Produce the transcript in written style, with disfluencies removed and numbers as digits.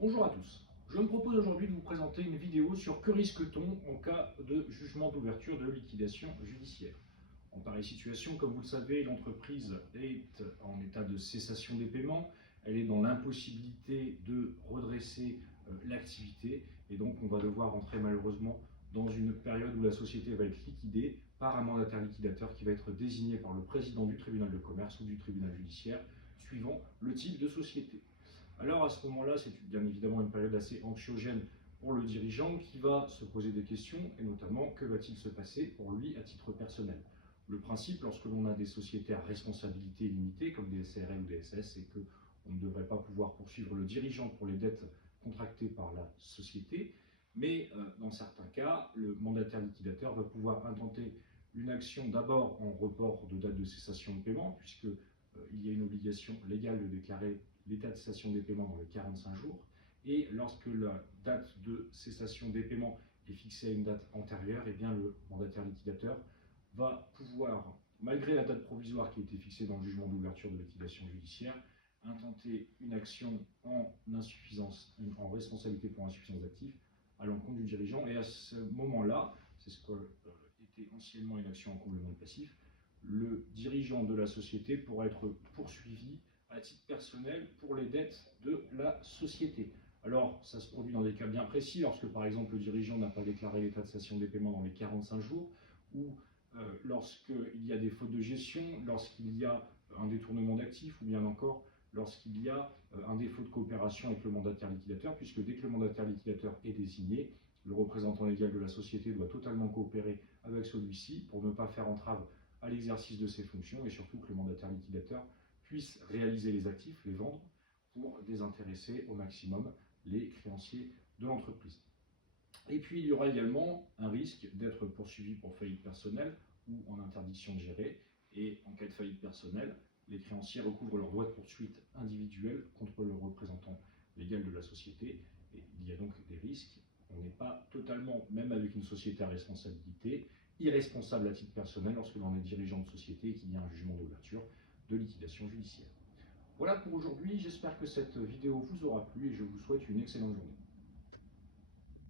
Bonjour à tous. Je me propose aujourd'hui de vous présenter une vidéo sur que risque-t-on en cas de jugement d'ouverture de liquidation judiciaire. En pareille situation, comme vous le savez, l'entreprise est en état de cessation des paiements, elle est dans l'impossibilité de redresser l'activité et donc on va devoir entrer malheureusement dans une période où la société va être liquidée par un mandataire liquidateur qui va être désigné par le président du tribunal de commerce ou du tribunal judiciaire suivant le type de société. Alors à ce moment-là, c'est bien évidemment une période assez anxiogène pour le dirigeant qui va se poser des questions et notamment que va-t-il se passer pour lui à titre personnel. Le principe, lorsque l'on a des sociétés à responsabilité limitée comme des SARL ou des SS, c'est qu'on ne devrait pas pouvoir poursuivre le dirigeant pour les dettes contractées par la société, mais dans certains cas, le mandataire liquidateur va pouvoir intenter une action d'abord en report de date de cessation de paiement, puisque il y a une obligation légale de déclarer l'état de cessation des paiements dans les 45 jours. Et lorsque la date de cessation des paiements est fixée à une date antérieure, eh bien le mandataire liquidateur va pouvoir, malgré la date provisoire qui a été fixée dans le jugement d'ouverture de liquidation judiciaire, intenter une action en insuffisance, en responsabilité pour insuffisance d'actifs à l'encontre du dirigeant. Et à ce moment-là, c'est ce qu'était anciennement une action en comblement de passif, le dirigeant de la société pourra être poursuivi à titre personnel pour les dettes de la société. Alors, ça se produit dans des cas bien précis, lorsque par exemple le dirigeant n'a pas déclaré l'état de cessation des paiements dans les 45 jours, ou lorsqu'il y a des fautes de gestion, lorsqu'il y a un détournement d'actifs, ou bien encore lorsqu'il y a un défaut de coopération avec le mandataire liquidateur, puisque dès que le mandataire liquidateur est désigné, le représentant légal de la société doit totalement coopérer avec celui-ci pour ne pas faire entrave à l'exercice de ses fonctions et surtout que le mandataire liquidateur puisse réaliser les actifs, les vendre, pour désintéresser au maximum les créanciers de l'entreprise. Et puis il y aura également un risque d'être poursuivi pour faillite personnelle ou en interdiction de gérer. Et en cas de faillite personnelle, les créanciers recouvrent leur droit de poursuite individuelle contre le représentant légal de la société. Et il y a donc des risques. On n'est pas totalement, même avec une société à responsabilité, irresponsable à titre personnel lorsque l'on est dirigeant de société et qu'il y a un jugement d'ouverture de liquidation judiciaire. Voilà pour aujourd'hui, j'espère que cette vidéo vous aura plu et je vous souhaite une excellente journée.